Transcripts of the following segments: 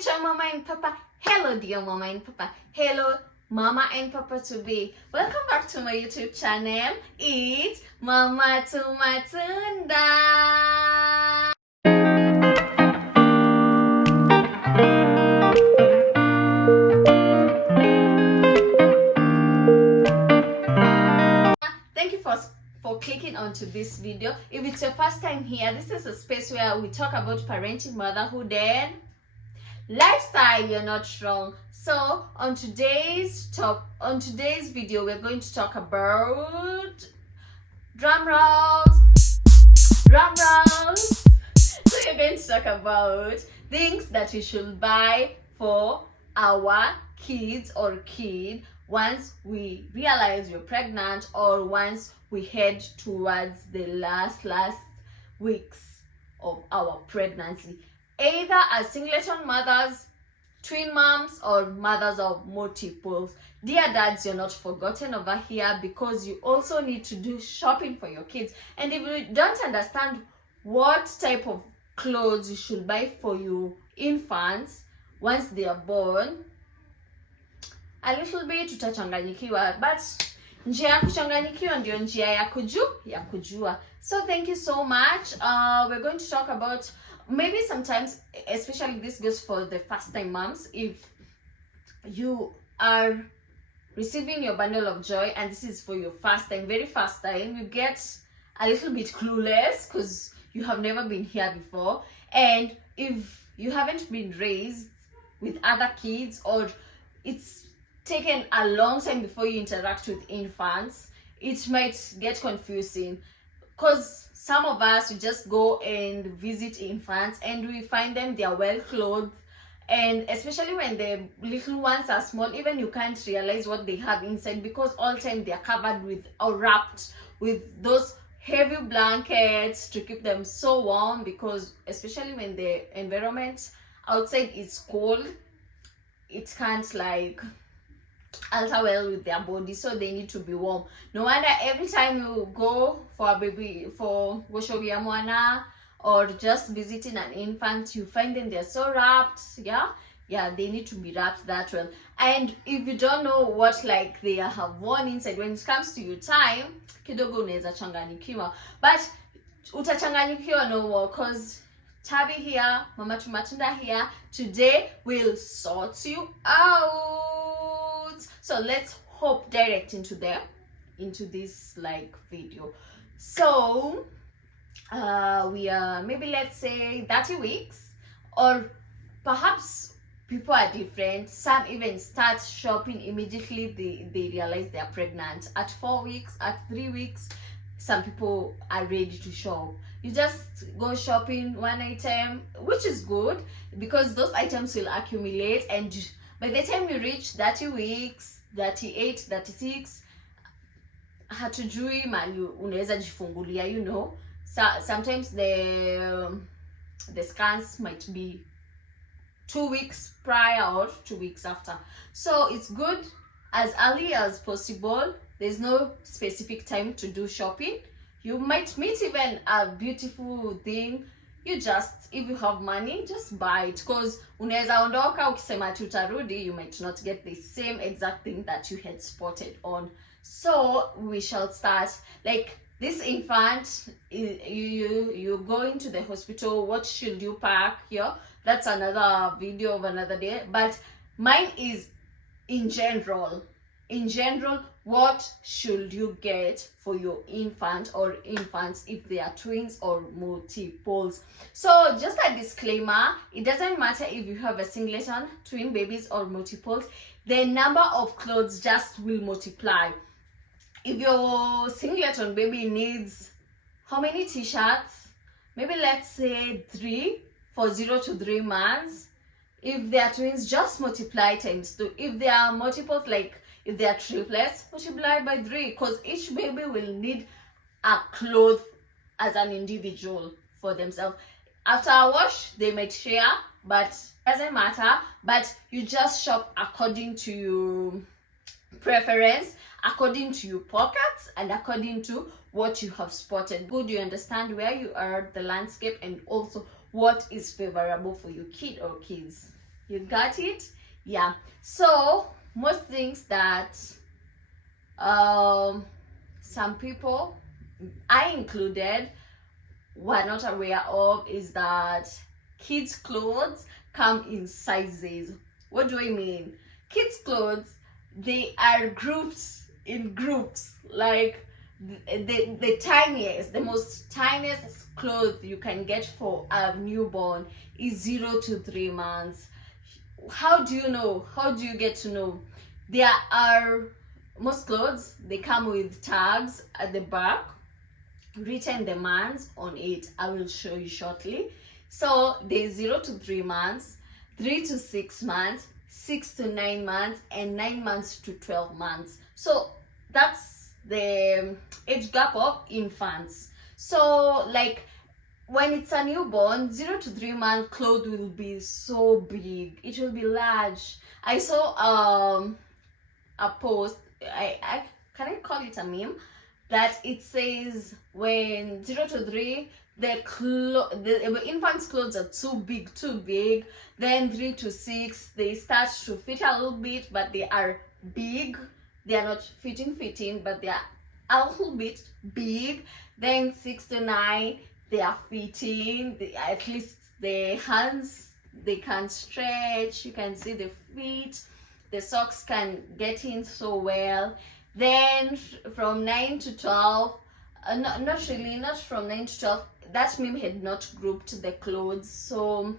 future mama and papa. Hello dear mama and papa. Hello mama and papa to be. Welcome back to my YouTube channel. It's Mama Tumatunda. Thank you for clicking onto this video. If it's your first time here, this is a space where we talk about parenting, motherhood, and lifestyle. You're not wrong. So on today's video, we're going to talk about drum rolls. So we're going to talk about things that we should buy for our kids or kid once we realize we're pregnant, or once we head towards the last weeks of our pregnancy, either as singleton mothers, twin moms, or mothers of multiples. Dear dads, you're not forgotten over here, because you also need to do shopping for your kids. And if you don't understand what type of clothes you should buy for your infants once they are born, a little bit tutachanganyikiwa, but njia ya kuchanganyikiwa ndio njia ya kujua. So thank you so much. We're going to talk about, maybe sometimes, especially this goes for the first time moms, if you are receiving your bundle of joy and this is for your very first time, you get a little bit clueless because you have never been here before. And if you haven't been raised with other kids, or it's taken a long time before you interact with infants, it might get confusing, because some of us, we just go and visit infants and we find them, they are well clothed, and especially when the little ones are small, even you can't realize what they have inside, because all time they are covered with or wrapped with those heavy blankets to keep them so warm, because especially when the environment outside is cold, it can't like alter well with their body, so they need to be warm. No wonder every time you go for a baby, for Goshobia Mwana, or just visiting an infant, you find them, they're so wrapped. Yeah, they need to be wrapped that well. And if you don't know what like they have worn inside, when it comes to your time, kidogo unaweza changanyikiwa, but utachanganyikiwa no more, because Tabby here, Mama Tumatunda here, today will sort you out. So let's hop direct into this like video. So we are maybe, let's say, 30 weeks, or perhaps people are different. Some even start shopping immediately they realize they are pregnant. At 4 weeks, at 3 weeks, some people are ready to shop. You just go shopping one item, which is good, because those items will accumulate, and by the time you reach 30 weeks, 38, 36, hatujui mali unaweza jifungulia, you know. So sometimes the scans might be 2 weeks prior or 2 weeks after. So it's good as early as possible. There's no specific time to do shopping. You might meet even a beautiful thing. You just, if you have money, just buy it, because unaweza ondoka ukisema tutarudi, you might not get the same exact thing that you had spotted on. So we shall start. Like this infant, you go into the hospital, what should you pack? Yeah, that's another video of another day, but mine is in general, what should you get for your infant or infants if they are twins or multiples? So just a disclaimer, it doesn't matter if you have a singleton, twin babies, or multiples, the number of clothes just will multiply. If your singleton baby needs how many t-shirts? Maybe let's say 3 for 0 to 3 months. If they are twins, just multiply times 2. If they are multiples, like if they are triplets, multiply by 3, because each baby will need a cloth as an individual for themselves. After a wash, they might share, but doesn't matter. But you just shop according to your preference, according to your pockets, and according to what you have spotted. Good, you understand where you are, the landscape, and also what is favorable for your kid or kids. You got it? Yeah. So most things that some people, I included, were not aware of is that kids' clothes come in sizes. What do I mean? Kids' clothes, they are grouped in groups. Like the tiniest, the most tiniest clothes you can get for a newborn is 0 to 3 months. How do you know? How do you get to know? There are most clothes, they come with tags at the back, written demands on it. I will show you shortly. So there's 0 to 3 months, 3 to 6 months, 6 to 9 months, and 9 months to 12 months. So that's the age gap of infants. So like when it's a newborn, 0 to 3 month clothes will be so big. It will be large. I saw a post, I can I call it a meme, that it says when 0 to 3 the infant's clothes are too big, then 3 to 6 they start to fit a little bit, but they are big. They are not fitting, but they are a little bit big. Then 6 to 9 they are fitting, at least the hands, they can stretch, you can see the feet, the socks can get in so well. Then from 9 to 12, not from 9 to 12, that meme had not grouped the clothes. So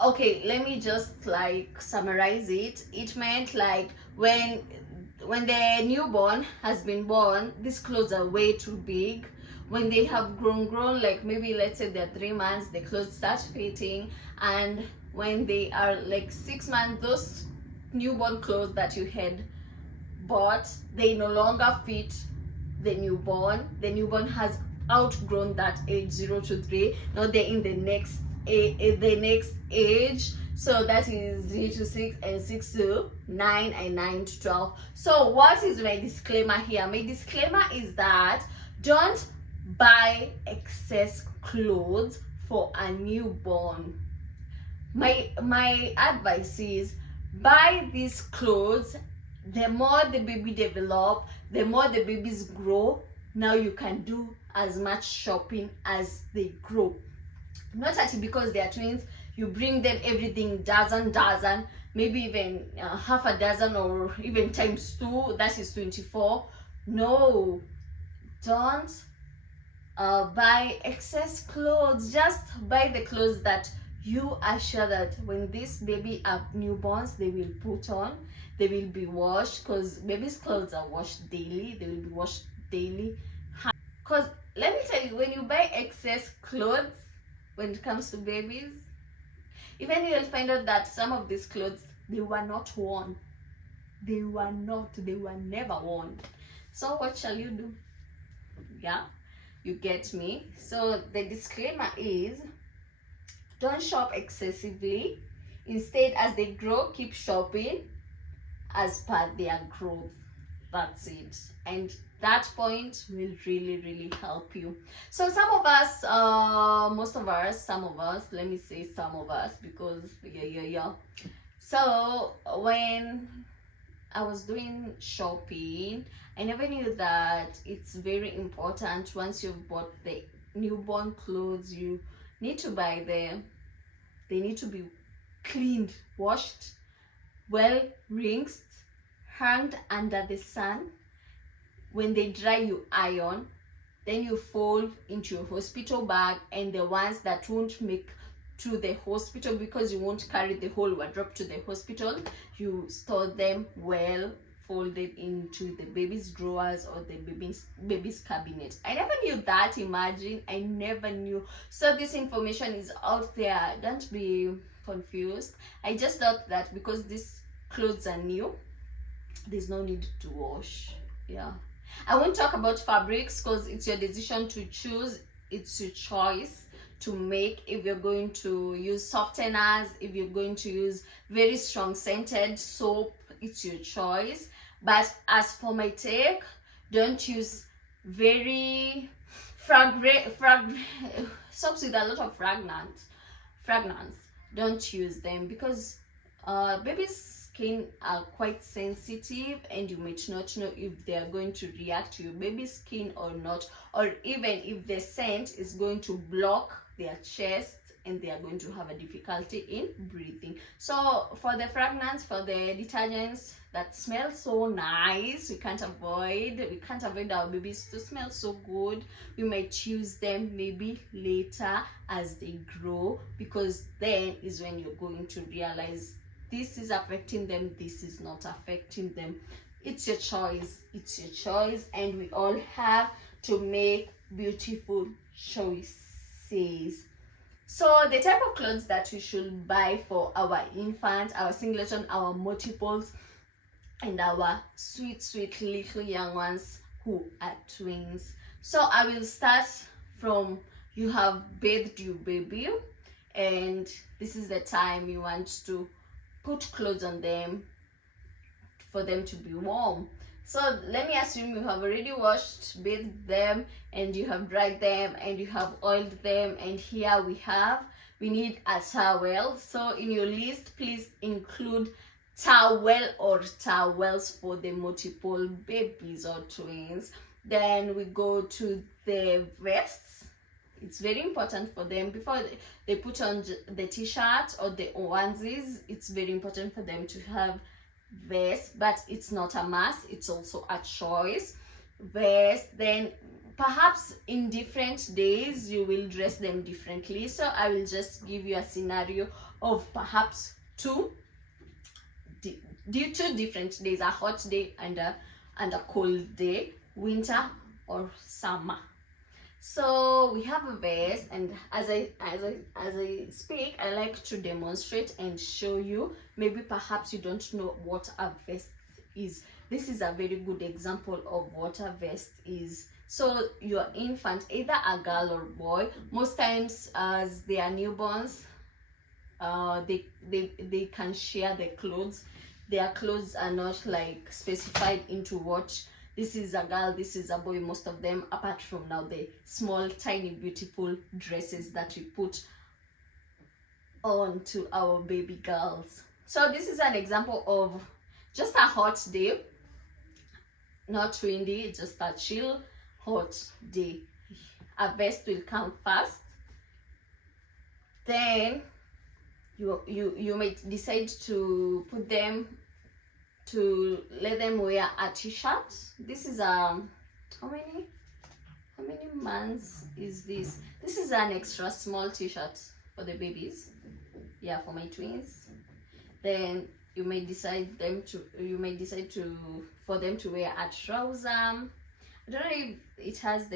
okay, let me just like summarize it. It meant like when the newborn has been born, these clothes are way too big. When they have grown, like maybe let's say they're 3 months, the clothes start fitting. And when they are like 6 months, those newborn clothes that you had bought, they no longer fit the newborn. The newborn has outgrown that age 0 to 3. Now they're in the next age. So that is 3 to 6 and 6 to 9 and 9 to 12. So what is my disclaimer here? My disclaimer is that don't buy excess clothes for a newborn. My advice is buy these clothes. The more the baby develop, the more the babies grow. Now you can do as much shopping as they grow. Not that because they are twins, you bring them everything dozen, maybe even half a dozen, or even times 2, that is 24. No, don't buy excess clothes. Just buy the clothes that you are sure that when this baby are newborns, they will put on, they will be washed, because babies' clothes are washed daily. They will be washed daily. Because let me tell you, when you buy excess clothes, when it comes to babies, even you'll find out that some of these clothes, they were not worn. They were never worn. So what shall you do? Yeah, you get me? So the disclaimer is, don't shop excessively. Instead, as they grow, keep shopping as per their growth. That's it. And that point will really help you. So some of us, let me say some of us, because yeah. So when I was doing shopping, I never knew that it's very important, once you've bought the newborn clothes, you need to buy them. They need to be cleaned, washed, well rinsed, hanged under the sun. When they dry, you iron, then you fold into your hospital bag. And the ones that won't make to the hospital, because you won't carry the whole wardrobe to the hospital, you store them well folded into the baby's drawers or the baby's cabinet. I never knew that. Imagine, I never knew. So this information is out there. Don't be confused. I just thought that because these clothes are new, there's no need to wash. Yeah, I won't talk about fabrics because it's your decision to choose. It's your choice to make. If you're going to use softeners, if you're going to use very strong scented soap, it's your choice. But as for my take, don't use very fragrant soaps with a lot of fragrance. don't use them, because babies' skin are quite sensitive, and you might not know if they are going to react to your baby's skin or not, or even if the scent is going to block their chest and they are going to have a difficulty in breathing. So for the fragrance, for the detergents that smell so nice, we can't avoid our babies to smell so good. We might use them maybe later as they grow, because then is when you're going to realize this is affecting them, this is not affecting them. It's your choice, and we all have to make beautiful choices. So the type of clothes that we should buy for our infant, our singleton, our multiples, and our sweet little young ones who are twins. So I will start from, you have bathed your baby, and this is the time you want to put clothes on them for them to be warm. So let me assume you have already washed, bathed them, and you have dried them, and you have oiled them, and here we need a towel. So in your list, please include towel or towels for the multiple babies or twins. Then we go to the vests. It's very important for them, before they put on the t-shirt or the onesies, it's very important for them to have vest, but it's not a must, it's also a choice. Vest, then perhaps in different days you will dress them differently. So I will just give you a scenario of perhaps two different days, a hot day and a cold day, winter or summer. So we have a vest, and as I speak, I like to demonstrate and show you. Maybe perhaps you don't know what a vest is. This is a very good example of what a vest is. So your infant, either a girl or boy, most times as they are newborns, they can share the clothes. Their clothes are not like specified into what, this is a girl, this is a boy, most of them, apart from now the small tiny beautiful dresses that we put on to our baby girls. So this is an example of just a hot day, not windy, just a chill hot day. A vest will come first, then you might decide to put them, to let them wear a t-shirt. This is how many months is this? This is an extra small t-shirt for the babies, yeah, for my twins. Then you may decide for them to wear a trouser. I don't know if it has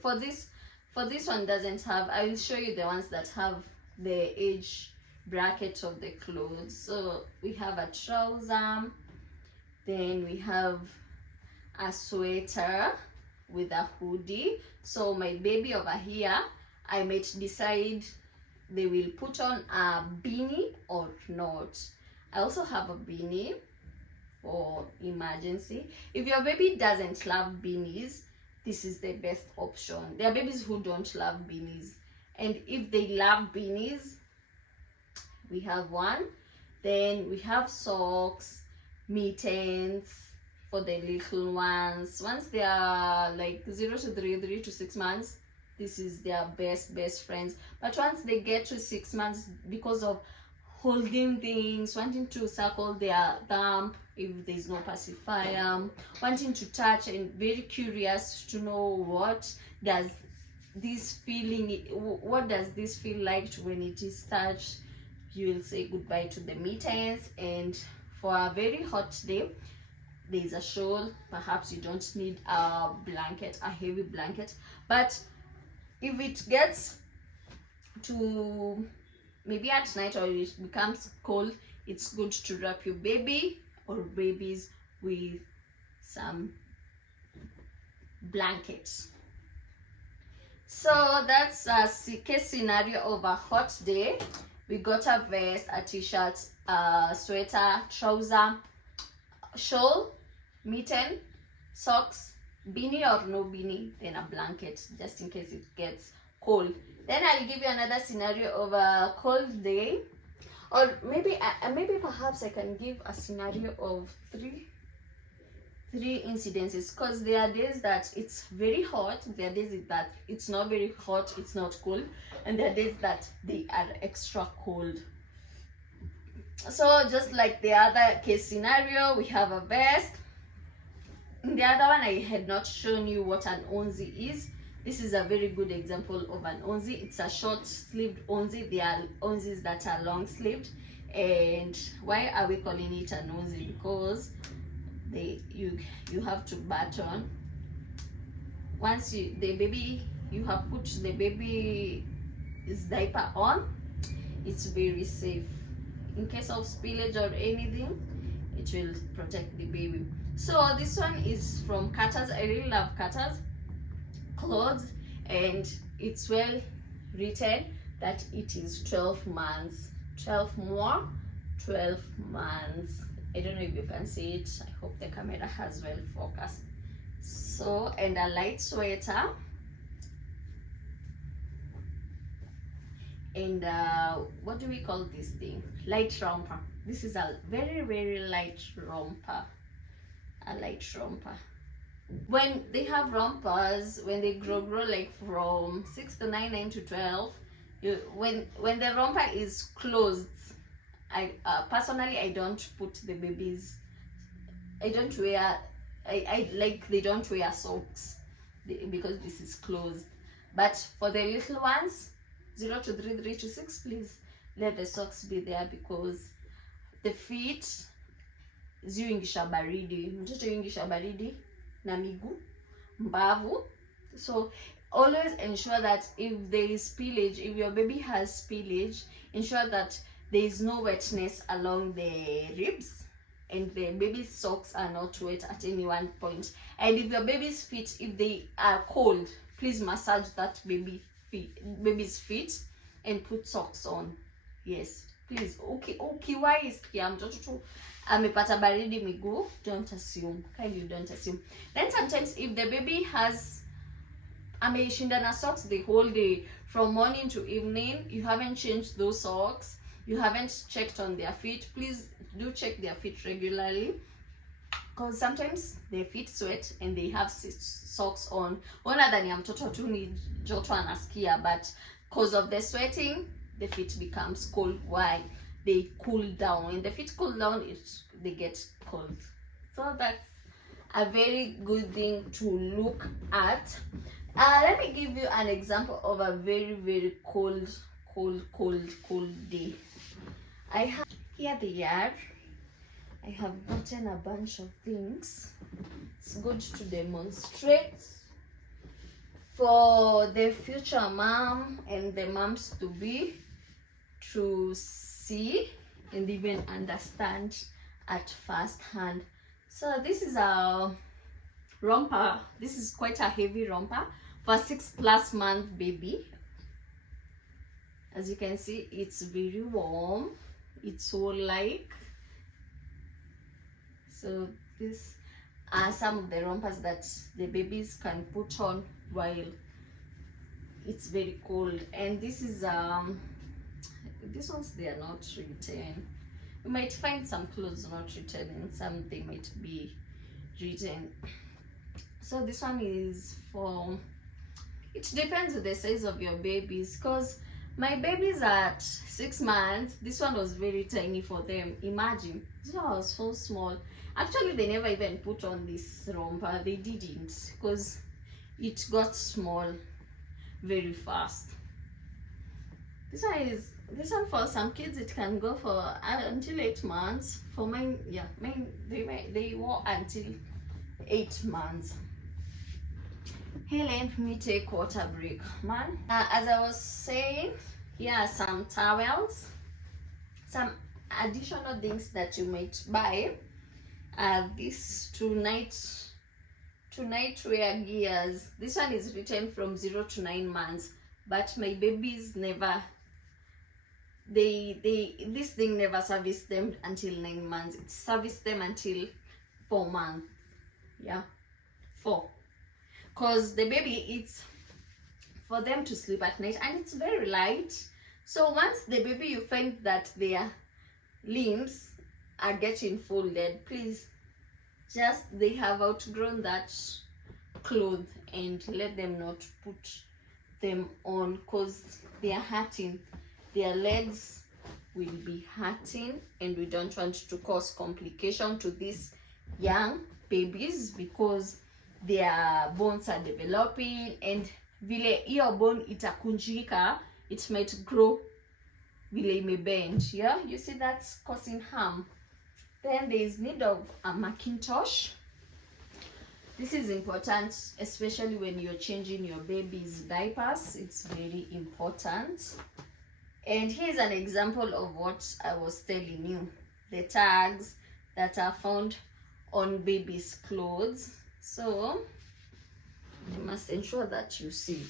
for this one doesn't have. I will show you the ones that have the age bracket of the clothes. So we have a trouser, then we have a sweater with a hoodie. So my baby over here, I might decide they will put on a beanie or not. I also have a beanie for emergency. If your baby doesn't love beanies, this is the best option. There are babies who don't love beanies, and if they love beanies, we have one. Then we have socks, mittens for the little ones. Once they are like 0 to 3, 3 to 6 months, this is their best friends. But once they get to 6 months, because of holding things, wanting to suckle their thumb if there's no pacifier, wanting to touch, and very curious to know what does this feel like when it is touched, you will say goodbye to the mittens. And for a very hot day, there is a shawl. Perhaps you don't need a blanket, a heavy blanket, but if it gets to maybe at night or it becomes cold, it's good to wrap your baby or babies with some blankets. So that's a case scenario of a hot day. We got a vest, a t-shirt, a sweater, trouser, shawl, mitten, socks, beanie or no beanie, then a blanket just in case it gets cold. Then I'll give you another scenario of a cold day. Or maybe perhaps I can give a scenario of three incidences, because there are days that it's very hot, there are days that it's not very hot, it's not cold, and there are days that they are extra cold. So just like the other case scenario, we have a vest. In the other one, I had not shown you what an onesie is. This is a very good example of an onesie. It's a short sleeved onesie. There are onesies that are long sleeved. And why are we calling it an onesie? Because you have to button. Once you have put the baby's diaper on, it's very safe. In case of spillage or anything, it will protect the baby. So this one is from Cutters. I really love Cutters clothes, and it's well written that it is 12 months. 12 months. I don't know if you can see it. I hope the camera has well focused. So, and a light sweater, and what do we call this thing? Light romper. This is a very, very light romper. A light romper. When they have rompers, when they grow like from 6 to 9, 9 to 12, when the romper is closed, I personally, I don't put the babies, I don't wear, they don't wear socks because this is closed. But for the little ones, 0 to 3, 3 to 6, please let the socks be there, because the feet ziuingisha baridi, mtoto yuingisha baridi na miguu, mbavu. So always ensure that if there is spillage, if your baby has spillage, ensure that there is no wetness along the ribs, and the baby's socks are not wet at any one point. And if your baby's feet, if they are cold, please massage that baby's feet and put socks on. Yes, please. Ukiwahi isikia mtoto tu amepata baridi miguu, don't assume. Kindly don't assume. Then sometimes if the baby has ameshinda na socks the whole day, from morning to evening, you haven't changed those socks, you haven't checked on their feet, please do check their feet regularly, because sometimes their feet sweat and they have socks on. Ona dhani ya mtoto tu ni joto anasikia, but because of the sweating, the feet becomes cold. Why? They cool down. When the feet cool down, they get cold. So that's a very good thing to look at. Let me give you an example of a very, very cold day. I have here they are. I have gotten a bunch of things. It's good to demonstrate for the future mom and the moms to be, to see and even understand at first hand. So this is a romper. This is quite a heavy romper for a 6+ month baby. As you can see, it's very warm. It's wool-like. So these are some of the rompers that the babies can put on while it's very cold. And this is these ones, they are not written. You might find some clothes not written and some they might be written. So this one is for, it depends on the size of your babies, because my babies at 6 months, this one was very tiny for them. Imagine, this one was so small. Actually, they never even put on this romper. They didn't, because it got small very fast. This one for some kids, it can go for until 8 months. For mine, yeah, they wore until 8 months. Hey, let me take water break, man. As I was saying, here are some towels, some additional things that you might buy. These two night wear gears. This one is written from 0 to 9 months, but my babies never, this thing never serviced them until 9 months. It serviced them until 4 months. Yeah, 4. Because the baby, it's for them to sleep at night, and it's very light. So once the baby, you find that they are limbs are getting folded, please just, they have outgrown that cloth, and let them not put them on, because they are hurting. Their legs will be hurting, and we don't want to cause complication to these young babies, because their bones are developing, and vile iyo bone itakunjika, it might grow vile imebend. Yeah, you see, that's causing harm. Then there is need of a Macintosh. This is important, especially when you're changing your baby's diapers. It's very important. And here's an example of what I was telling you, the tags that are found on baby's clothes. So you must ensure that you see.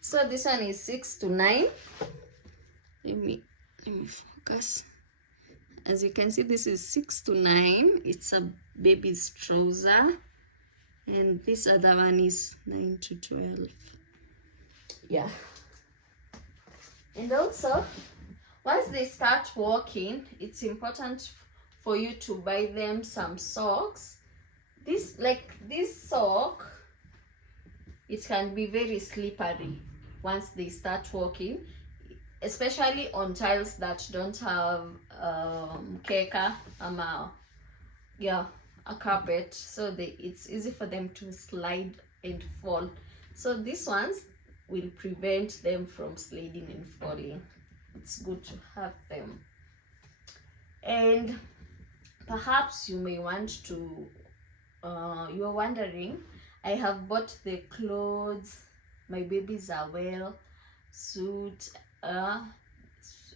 So this one is 6 to 9. Let me focus. As you can see, this is 6 to 9. It's a baby's trouser. And this other one is 9 to 12. Yeah. And also, once they start walking, it's important for you to buy them some socks. This sock, it can be very slippery once they start walking, especially on tiles that don't have keka, a carpet, so it's easy for them to slide and fall. So these ones will prevent them from sliding and falling. It's good to have them. And perhaps you may want to, you're wondering, I have bought the clothes, my babies are well, suit,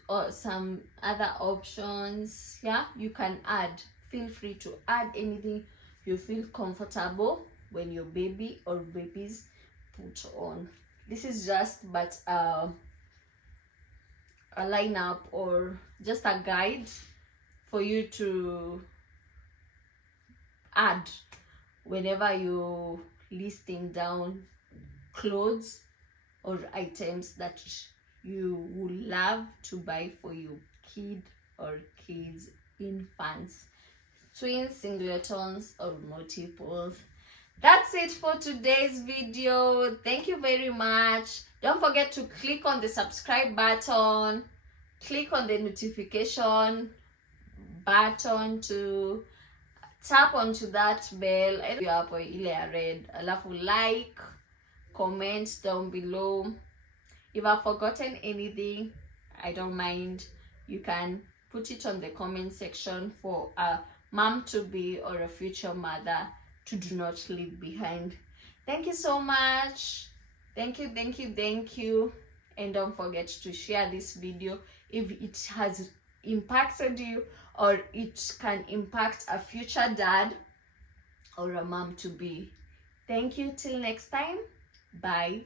or some other options. Yeah, you can add. Feel free to add anything you feel comfortable when your baby or babies put on. This is just but a lineup, or just a guide for you to add whenever you're listing down clothes or items that you would love to buy for your kid or kids, infants, twins, singletons, or multiples. That's it for today's video. Thank you very much. Don't forget to click on the subscribe button, click on the notification button to tap onto that bell, and you hapo ile ya red, alafu like, comment down below. If I've forgotten anything, I don't mind. You can put it on the comment section for a mom to be or a future mother to do not leave behind. Thank you so much. Thank you. And don't forget to share this video if it has impacted you, or it can impact a future dad or a mom to be. Thank you. Till next time. Bye.